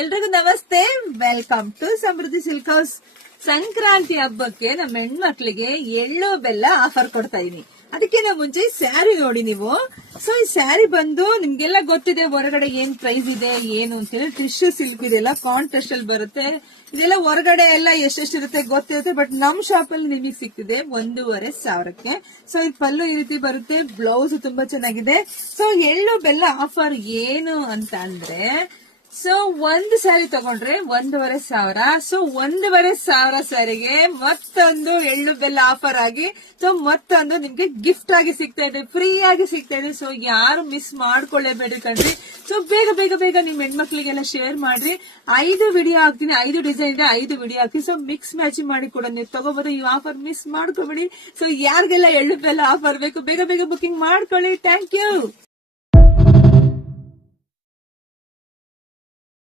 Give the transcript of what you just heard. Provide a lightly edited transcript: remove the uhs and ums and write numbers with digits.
ಎಲ್ರಿಗೂ ನಮಸ್ತೆ, welcome to Samruddhi Silk House. Sankranti ಹಬ್ಬಕ್ಕೆ ನಮ್ಮ ಹೆಣ್ಮಕ್ಳಿಗೆ ಎಳ್ಳು ಬೆಲ್ಲ ಆಫರ್ ಕೊಡ್ತಾ ಇದೀನಿ. ಅದಕ್ಕಿಂತ ಮುಂಚೆ ಸ್ಯಾರಿ ನೋಡಿ ನೀವು. ಸೊ ಈ ಸ್ಯಾರಿ ಬಂದು ನಿಮ್ಗೆಲ್ಲ ಗೊತ್ತಿದೆ ಹೊರಗಡೆ ಏನ್ ಪ್ರೈಸ್ ಇದೆ ಏನು ಅಂತ ಹೇಳಿ. ಟಿಶ್ಯೂ ಸಿಲ್ಕ್ ಇದೆಲ್ಲ ಕಾಂಟ್ರಾಸ್ಟ್ ಅಲ್ಲಿ ಬರುತ್ತೆ. ಇದೆಲ್ಲ ಹೊರಗಡೆ ಎಲ್ಲ ಎಷ್ಟೆಷ್ಟಿರುತ್ತೆ ಗೊತ್ತಿರುತ್ತೆ. ಬಟ್ ನಮ್ ಶಾಪ್ ಅಲ್ಲಿ ನಿಮಗೆ ಸಿಗ್ತಿದೆ 1,500ಕ್ಕೆ. ಸೊ ಇದು ಪಲ್ಲು ಈ ರೀತಿ ಬರುತ್ತೆ, ಬ್ಲೌಸ್ ತುಂಬಾ ಚೆನ್ನಾಗಿದೆ. ಸೊ ಎಳ್ಳು ಬೆಲ್ಲ ಆಫರ್ ಏನು ಅಂತ ಅಂದ್ರೆ, ಸೊ ಒಂದು ಸ್ಯಾರಿ ತಗೊಂಡ್ರೆ 1,500. ಸೊ 1,500 ಸ್ಯಾರಿಗೆ ಮತ್ತೊಂದು ಎಳ್ಳು ಬೆಲ್ಲ ಆಫರ್ ಆಗಿ ಸೊ ಮತ್ತೊಂದು ನಿಮ್ಗೆ ಗಿಫ್ಟ್ ಆಗಿ ಸಿಗ್ತಾ ಇದೆ, ಫ್ರೀ ಆಗಿ ಸಿಗ್ತಾ ಇದೆ. ಸೊ ಯಾರು ಮಿಸ್ ಮಾಡ್ಕೊಳ್ಳೇಬೇಡಿ ಕಣ್ರಿ. ಸೊ ಬೇಗ ಬೇಗ ಬೇಗ ನಿಮ್ ಹೆಣ್ಮಕ್ಳಿಗೆಲ್ಲ ಶೇರ್ ಮಾಡ್ರಿ. 5 ವಿಡಿಯೋ ಹಾಕ್ತೀನಿ, 5 ಡಿಸೈನ್ ಇದೆ, 5 ವಿಡಿಯೋ ಹಾಕ್ತೀನಿ. ಸೊ ಮಿಕ್ಸ್ ಮ್ಯಾಚಿಂಗ್ ಮಾಡಿ ಕೂಡ ನೀವು ತಗೋಬಹುದು. ಈ ಆಫರ್ ಮಿಸ್ ಮಾಡ್ಕೋಬೇಡಿ. ಸೊ ಯಾರಿಗೆಲ್ಲ ಎಳ್ಳು ಬೆಲ್ಲ ಆಫರ್ ಬೇಕು ಬೇಗ ಬೇಗ ಬುಕಿಂಗ್ ಮಾಡ್ಕೊಳ್ಳಿ. Thank you.